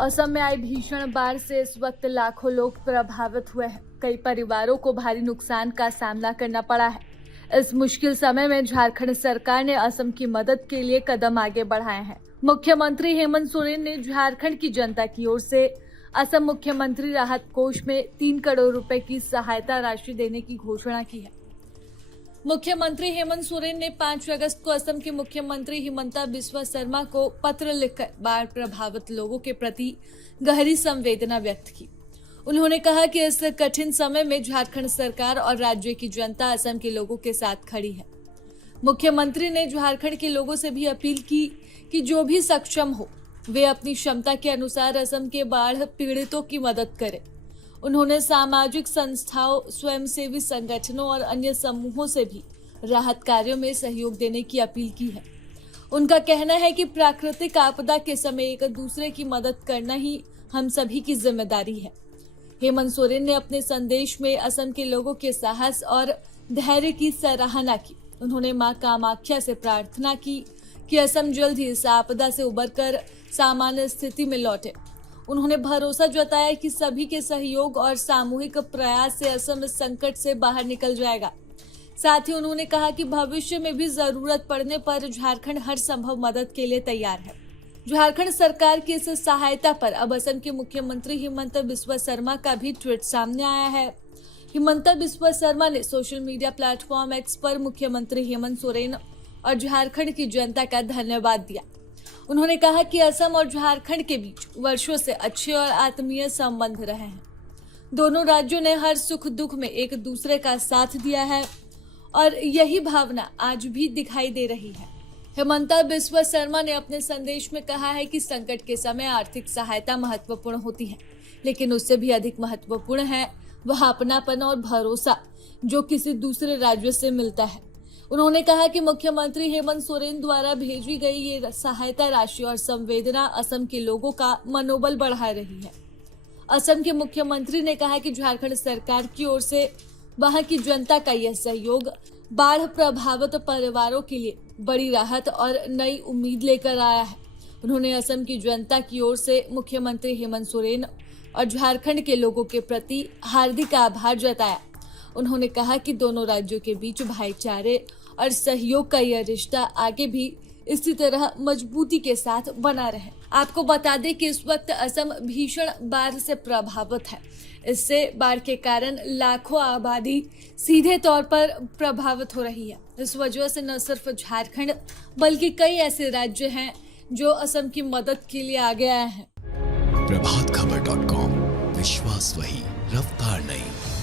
असम में आई भीषण बाढ़ से इस वक्त लाखों लोग प्रभावित हुए हैं। कई परिवारों को भारी नुकसान का सामना करना पड़ा है। इस मुश्किल समय में झारखंड सरकार ने असम की मदद के लिए कदम आगे बढ़ाए हैं। मुख्यमंत्री हेमंत सोरेन ने झारखंड की जनता की ओर से असम मुख्यमंत्री राहत कोष में 3 करोड़ रुपए की सहायता राशि देने की घोषणा की है। मुख्यमंत्री हेमंत सोरेन ने 5 अगस्त को असम के मुख्यमंत्री हिमंता बिस्वा शर्मा को पत्र लिखकर बाढ़ प्रभावित लोगों के प्रति गहरी संवेदना व्यक्त की। उन्होंने कहा कि इस कठिन समय में झारखंड सरकार और राज्य की जनता असम के लोगों के साथ खड़ी है। मुख्यमंत्री ने झारखंड के लोगों से भी अपील की कि जो भी सक्षम हो वे अपनी क्षमता के अनुसार असम के बाढ़ पीड़ितों की मदद करें। उन्होंने सामाजिक संस्थाओं, स्वयंसेवी संगठनों और अन्य समूहों से भी राहत कार्यों में सहयोग देने की अपील की है। उनका कहना है कि प्राकृतिक आपदा के समय एक दूसरे की मदद करना ही हम सभी की जिम्मेदारी है। हेमंत सोरेन ने अपने संदेश में असम के लोगों के साहस और धैर्य की सराहना की। उन्होंने मां कामाख्या से प्रार्थना की कि असम जल्द ही इस आपदा से उबरकर सामान्य स्थिति में लौटे। उन्होंने भरोसा जताया कि सभी के सहयोग और सामूहिक प्रयास से असम इस संकट से बाहर निकल जाएगा। साथ ही उन्होंने कहा कि भविष्य में भी जरूरत पड़ने पर झारखंड हर संभव मदद के लिए तैयार है। झारखंड सरकार की इस सहायता पर अब असम के मुख्यमंत्री हिमंता बिस्वा शर्मा का भी ट्वीट सामने आया है। हिमंता बिस्वा शर्मा ने सोशल मीडिया प्लेटफॉर्म एक्स पर मुख्यमंत्री हेमंत सोरेन और झारखंड की जनता का धन्यवाद दिया। उन्होंने कहा कि असम और झारखंड के बीच वर्षों से अच्छे और आत्मीय संबंध रहे हैं। दोनों राज्यों ने हर सुख दुख में एक दूसरे का साथ दिया है और यही भावना आज भी दिखाई दे रही है। हिमंता बिस्वा शर्मा ने अपने संदेश में कहा है कि संकट के समय आर्थिक सहायता महत्वपूर्ण होती है, लेकिन उससे भी अधिक महत्वपूर्ण है वह अपनापन और भरोसा जो किसी दूसरे राज्य से मिलता है। उन्होंने कहा कि मुख्यमंत्री हेमंत सोरेन द्वारा भेजी गई ये सहायता राशि और संवेदना असम के लोगों का मनोबल बढ़ा रही है। असम के मुख्यमंत्री ने कहा कि झारखंड सरकार की ओर से वहां की जनता का यह सहयोग बाढ़ प्रभावित परिवारों के लिए बड़ी राहत और नई उम्मीद लेकर आया है। उन्होंने असम की जनता की ओर से मुख्यमंत्री हेमंत सोरेन और झारखंड के लोगों के प्रति हार्दिक आभार जताया। उन्होंने कहा कि दोनों राज्यों के बीच भाईचारे और सहयोग का यह रिश्ता आगे भी इसी तरह मजबूती के साथ बना रहे। आपको बता दें कि इस वक्त असम भीषण बाढ़ से प्रभावित है। इससे बाढ़ के कारण लाखों आबादी सीधे तौर पर प्रभावित हो रही है। इस वजह से न सिर्फ झारखंड बल्कि कई ऐसे राज्य हैं जो असम की मदद के लिए आगे आए हैं। प्रभातखबर.com, विश्वास वही, रफ्तार नहीं।